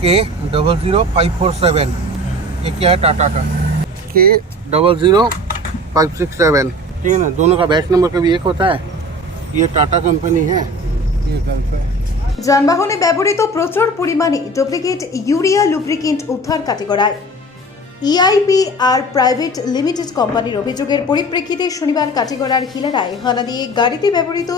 K00547। ये क्या है? टाटा का K00567। ठीक है ना, दोनों का बैच नंबर कभी एक होता है। ये टाटा कंपनी है, ये गल्फ है। যানবাহনে ব্যবহৃত প্রচুর পরিমাণে ডুপ্লিকেট ইউরিয়া লুব্রিকেন্ট উদ্ধার কাটিগড়ায়। ইআইপি আর প্রাইভেট লিমিটেড কোম্পানির অভিযোগের পরিপ্রেক্ষিতে শনিবার কাটিগড়ার হিলারায় হানা দিয়ে গাড়িতে ব্যবহৃত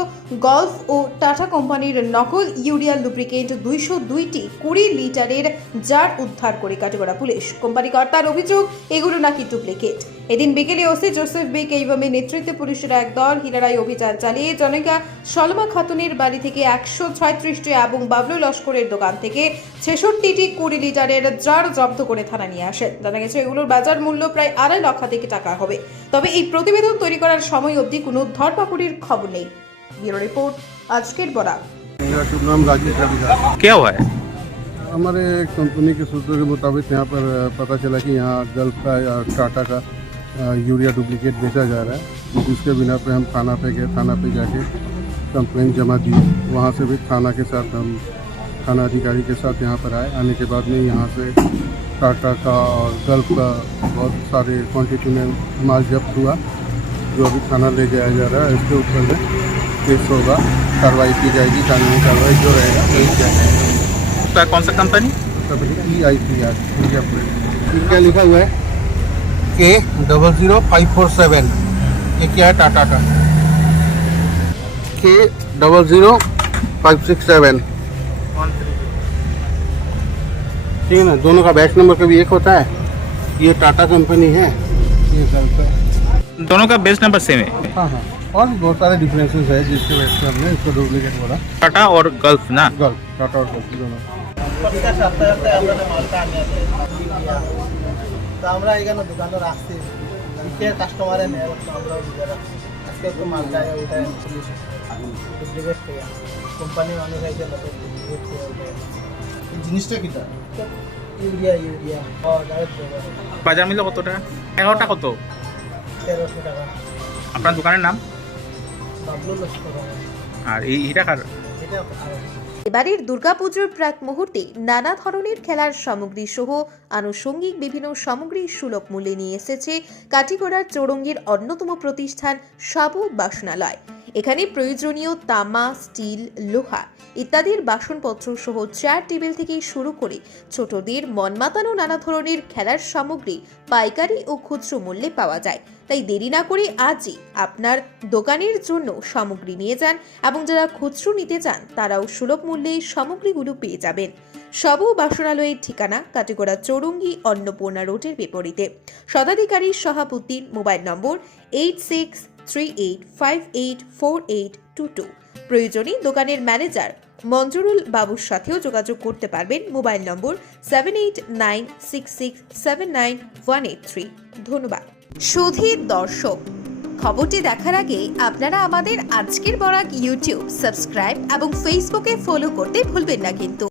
গলফ ও টাটা কোম্পানির নকল ইউরিয়া লুব্রিকেন্ট 202টি 20 লিটারের জার উদ্ধার করে কাটিগড়া পুলিশ। কোম্পানি কর্তার অভিযোগ এগুলো নাকি ডুপ্লিকেট। এদিন বিকেলে ওসি জোসেফ বি কেইভামের নেতৃত্বে পুলিশের এক দল হিলারায় অভিযান চালিয়ে জনৈকা সলমা খাতুনের বাড়ি থেকে 136টি এবং বাবলু লস্করের দোকান থেকে 66টি 20 লিটারের জার জব্দ করে থানা নিয়ে আসেন। জানা গেছে এগুলোর বাজার মূল্য প্রায় 2.5 লক্ষ টাকা হবে। তবে এই প্রতিবেদন তৈরি করার সময় অবধি কোনো ধরপাকড়ির খবর নেই। ব্যুরো রিপোর্ট, আজকের বরাক। मेरा शुभ नाम राजेश रविदास। क्या हुआ है? हमारे कंपनी के सूत्रों के मुताबिक यहाँ पर पता चला कि यहाँ गल्फ का या टाटा का यूरिया डुप्लीकेट बेचा जा रहा है, जिसके बिना पे हम थाना पे गए। थाना पे जाके कंप्लेंट जमा दी। वहाँ से भी थाना के साथ हम थाना अधिकारी के साथ यहाँ पर आए। आने के बाद में यहाँ से टाटा का और गल्फ का बहुत सारे क्वांटिटी में माल जब्त हुआ, जो अभी थाना ले जाया जा रहा है। इसके ऊपर में केस होगा, कार्रवाई की जाएगी। कानूनी कार्रवाई जो रहेगा वही जाएगा। तो कौन सा कंपनी? EIPR क्या लिखा हुआ है? K00547। ये क्या है? टाटा का K00567। ठीक है ना, दोनों का बैच नंबर कभी एक होता है। ये टाटा कंपनी है, ये गल्फ है। दोनों का बेस नंबर सेम है। हाँ हाँ, और भी बहुत सारे डिफरेंसेस है जिसके वजह से हमने इसको डुप्लीकेट बोला। टाटा और गल्फ ना? गल्फ, टाटा और गल्फ दोनों। প্রতিটা সপ্তাহে সপ্তাহে আমরা মালটা আনি তো আমরা এখানে দোকানে রাখছি, বিকে কাস্টমারে নেয়, আমরাও বুঝে রাখছি। আজকে তো মালটা ওইটা পুলিশ ডুপ্লিকেট করে কোম্পানি মানুষ আইতে ডুপ্লিকেট করে এই জিনিসটা কিটা ইউরিয়া ডাইরেক্ট বাজার মূল্য কত টাকা? 11টা কত? 1300 টাকা। আপনার দোকানের নাম? বাবলু লস্কর। আর এইটা কার? এটা এবারের দুর্গাপুজোর প্রাক মুহূর্তে নানা ধরনের খেলার সামগ্রী সহ আনুষঙ্গিক বিভিন্ন সামগ্রী সুলভ মূল্যে নিয়ে এসেছে কাটিগড়ার চৌরঙ্গীর অন্যতম প্রতিষ্ঠান সাবু বাসনালয়। এখানে প্রয়োজনীয় তামা, স্টিল, লোহা ইত্যাদির বাসনপত্র সহ চেয়ার টেবিল থেকে শুরু করে ছোটদের মন মাতানো নানা ধরনের খেলার সামগ্রী পাইকারি ও খুচরো মূল্যে পাওয়া যায়। তাই দেরি না করে আজই আপনার দোকানের জন্য সামগ্রী নিয়ে যান এবং যারা খুচরো নিতে চান তারাও সুলভ মূল্যে সামগ্রীগুলো পেয়ে যাবেন। সাবু বাসনালয়ের ঠিকানা কাটিগড়া চৌরঙ্গী অন্নপূর্ণা রোডের বিপরীতে। শতাধিকারী শাহাবুদ্দিন, মোবাইল নম্বর 8638584822। প্রয়োজনে দোকানের ম্যানেজার মঞ্জুরুল বাবুর সাথেও যোগাযোগ করতে পারবেন। মোবাইল নম্বর 7896679183। ধন্যবাদ। সুধীর দর্শক, খবরটি দেখার আগে আপনারা আমাদের আজকের বরাক ইউটিউব সাবস্ক্রাইব এবং ফেসবুকে ফলো করতে ভুলবেন না কিন্তু।